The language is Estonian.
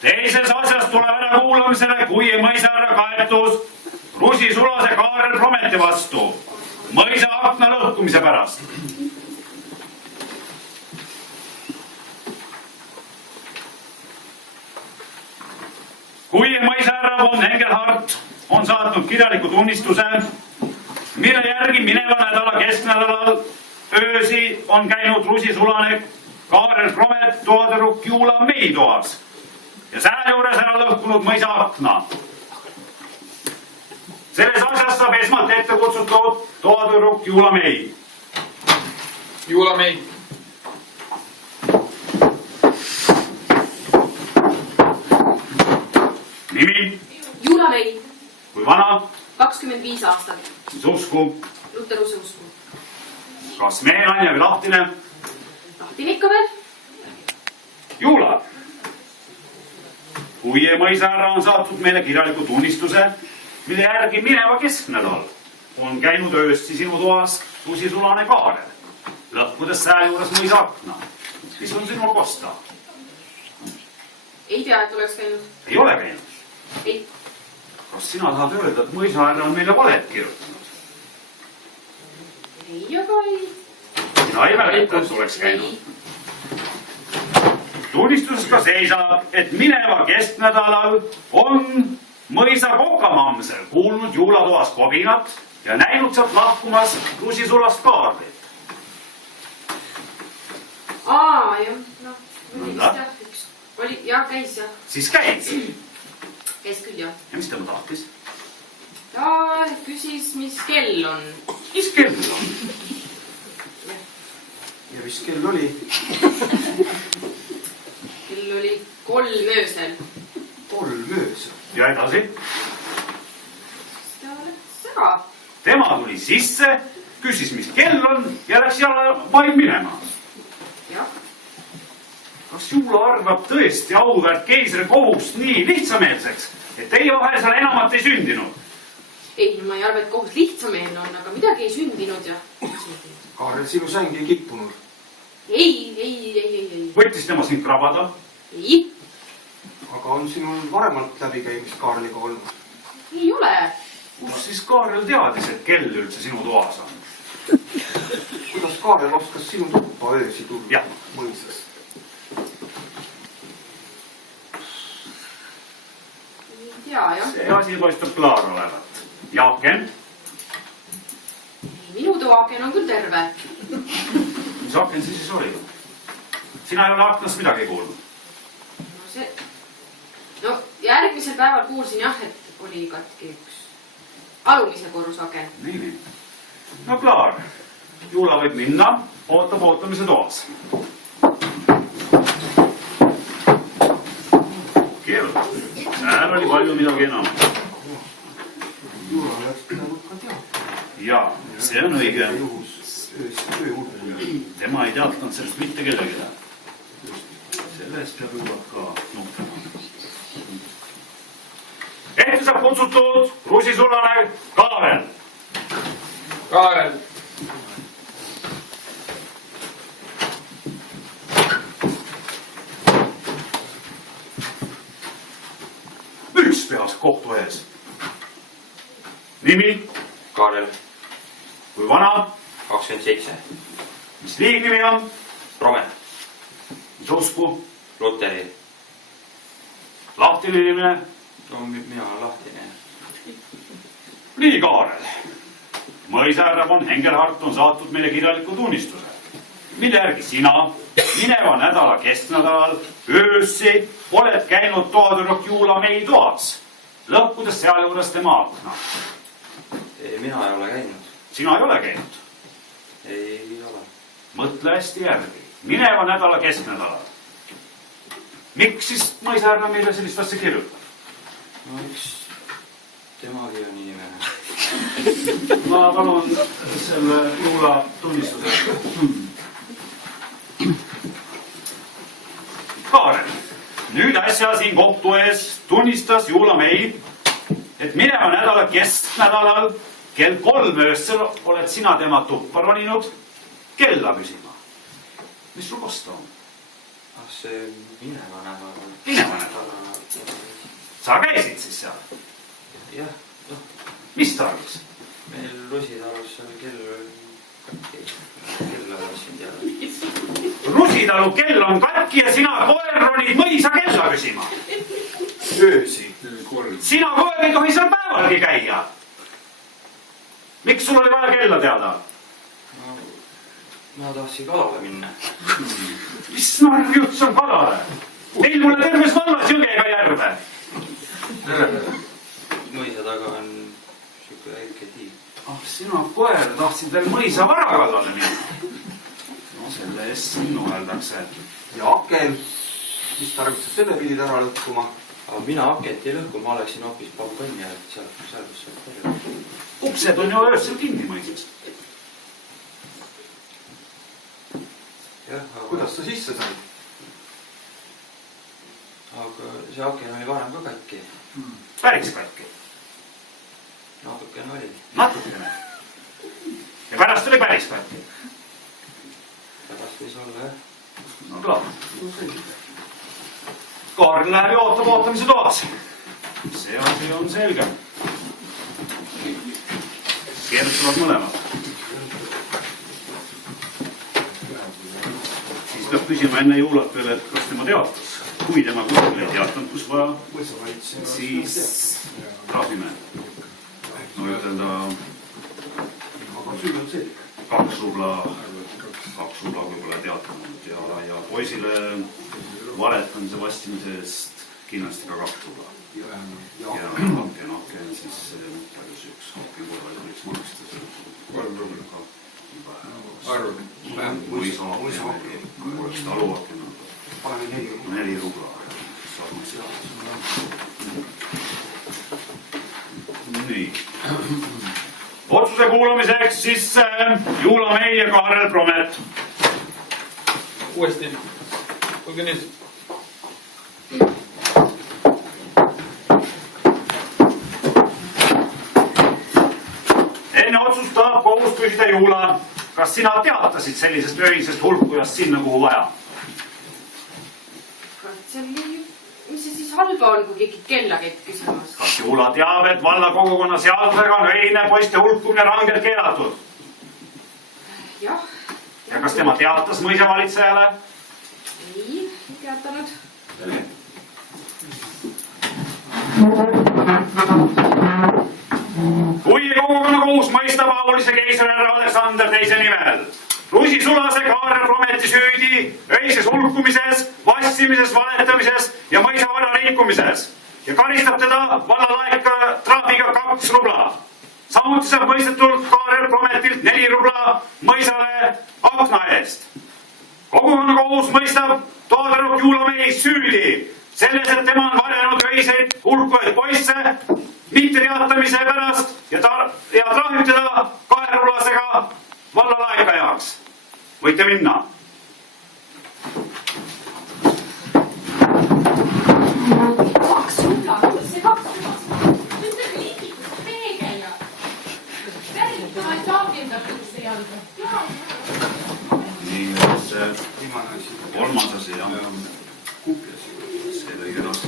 Teises asjas tuleb ära kuulamisele, kui mõisahärra kaetus Rusi sulase Kaarel Prometi vastu mõisa akna lõhkumise pärast. Kui mõisahärra von Engelhardt on saatnud kirjaliku tunnistuse, mille järgi mineva nädala kesknädalal öösi on käinud Rusi sulane Kaarel Promet toaderukk Juula Mei toas ja selle juures ära lõhkunud mõisa akna. Selles asjas saab esmalt ette kutsutud toaderukk Juula Mei. Juula Mei. Nimi? Juula Mei. Kui vana? 25 aastat. Mis usku? Luteruse usku. Kas meenanja või lahtine? Lahtine ikka veel? Juula. Kui mõisahärra on saatnud meile kirjaliku tunnistuse, mille järgi mineva kesknädal on käinud öösti sinu toas Rusi sulane Kaarel, lõhkudes sää juures mõisa akna. Mis on sinul kosta? Ei tea, et oleks käinud. Ei ole käinud? Ei. Kas sina tahad öelda, et mõisahärra on meile valet kirjutanud? Ei, aga ei. Sina ei mäleta, et oleks käinud. Tunnistuses ka seisab, et mineva kesknädalal on mõisa kokamamsel kuulnud Juula toas kobinat ja näinud sealt lahkumas Rusi sulast Kaarlit. Jah. No, oli Nõnda? vist jah, üks. Oli, jah, käis jah. Siis käis. Käis küll jah. Ja mis tema tahtis? Ja küsis, mis kell on. Mis kell on? Ja mis kell oli? Kell oli 3 öösel. 3 öösel. Ja edasi? Ta läks ära. Tema tuli sisse, küsis, mis kell on ja läks jala maid minema. Jah. Kas Juula arvab tõesti auväärt keisri kohust nii lihtsameelseks, et teie vahel seal enamat ei sündinud? Ei, ma ei arva, et kohus lihtsameelne on, aga midagi ei sündinud ja... Kaarel, sinu säng ei kippunud. Ei. Võttis tema sind krabada? Ei. Aga on sinul varemalt läbikäimist Kaareliga olnud? Ei ole. Kus siis Kaarel teadis, et kell üldse sinu toas on? Kuidas Kaarel oskas sinu tuppa öösi tulla mõisas? Ei tea, jah. See asi paistab klaar olevat. Ja aken? Minu toaken on küll terve. Mis aken see siis oli? Sina ei ole aknast midagi kuulnud? No järgmisel päeval kuulsin jah, et oli katki üks alumise korrusaken. Nii. No klaar. Juula võib minna, ootab ootamise toas. Keeruta. Sääl oli palju midagi enam. Juula oleks pidanud ka teada. Jaa, see on õige. Ööhullu. Tema ei teatanud sellest mitte kellegi. Sellest peab juba ka nuhtama. Ehti saab kutsutud Rusi sulane Kaarel. Kaarel. Müks peas kohtu ees. Nimi? Kaarel. Kui vana? 27. Mis liignimi on? Promet. Mis usku? Luteri. Lahtine inimene? No mina olen lahtine. Nii, Kaarel. Mõisahärra von Engelhardt on saatnud meile kirjaliku tunnistuse, mille järgi sina mineva nädala kesknädalal öössi oled käinud toaderukk Juula Mei toas, lõhkudes seal juures tema akna. Mina ei ole käinud. Sina ei ole käinud? Ei ole. Mõtle hästi järgi. Mineva nädala kesknädalal. Miks siis mõisahärra meile sellist asja kirjutab? No üks temagi on inimene. Ma palun selle Juula tunnistuse. Kaarel, nüüd äsja siin kohtu ees tunnistas Juula Mei, et mineva nädala kesknädalal kell 3 öösel oled sina tema tuppa roninud kella küsima. Mis sul kosta on? see mineva nädala. Mineva nädala. Sa käisid siis seal? Jah. Mis tarvis? Meil Rusitalos seal kell oleks siin teada. Rusitalu kell on katki ja sina koer ronid mõisa kella küsima. Öösi. Sina koer ei tohi seal päevalgi käia. Miks sul oli vaja kella teada? No, ma tahtsin kalale minna. Mis narv jutt see on kalale? Teil mulle terves vallas jõgega järve. Mõisa taga on siuke väike tiib. Sina koer tahtsid veel mõisa vara kallale minna. No selle eest siin nuheldakse. Ja aken. Mis tarvitsed selle pidid ära lõhkuma? Aga mina akent ei lõhku, ma oleksin hoopis balkonni ja seal kus saab palju. Uksed on ju öösel kinni mõisas. Jah, aga... Kuidas sa sisse said? Aga see aken oli varem ka katki. Päris katki. Natukene oli. Natukene. Ja pärast oli päris katki. Pärast võis olla, jah. No klaar. Kaarl läheb ja ootab ootamise toas. See asi on selge. Keerutavad mõlemad. Siis peab küsima enne juulat veel, et kas tema teatas. Kui tema kuskil ei teatanud, kus vaja, siis trahvime. No ütelda 2 rubla võib-olla teatanud ja poisile valetamise vastimise eest kindlasti ka 2 rubla. Ja aken siis paljusi üks aken korral võiks maksta 3 rubla. Või oleks talu aken 4 rubla. Saame seadus. Nii. Otsuse kuulamiseks siis Juulamei ja Kaarel Promet. Uuesti. Kuulge nüüd. Enne otsust tahab kohus küsida Juula. Kas sina teatasid sellisest öisest hulkujast sinna, kuhu vaja? Mis see siis halba on, kui keegi kella käib küsimas? Kas Juula teab, et valla kogukonna seadusega on öine poiste hulkumine rangelt keelatud? Jah. Ja kas tema teatas mõisavalitsejale? Ei teatanud. Kui kogukonna kohus mõistab aulise keisrihärra Aleksander teise nimel Rusi Sulase Kaarel Prometi süüdi öises hulkumises, vassimises, valetamises ja mõisavara rikkumises ja karistab teda vallalaeka trahviga 2 rubla. Samuti saab mõistetult Kaarel Prometilt 4 rubla mõisale akna eest. Kogukonna kohus mõistab toataruk Juulamei süüdi selles, et tema on varjanud öiseid hulkujaid poisse mitte teatamise pärast ja trahvib teda 2 rublasega vallalaeka jaoks. Võite minna. Kaks rubla, see 2 rubla. Nüüd on liigitud peegel ja pärit ma ei saa kindlasti see jalga. Nii, see 3. asi, jah. See lõi edasi.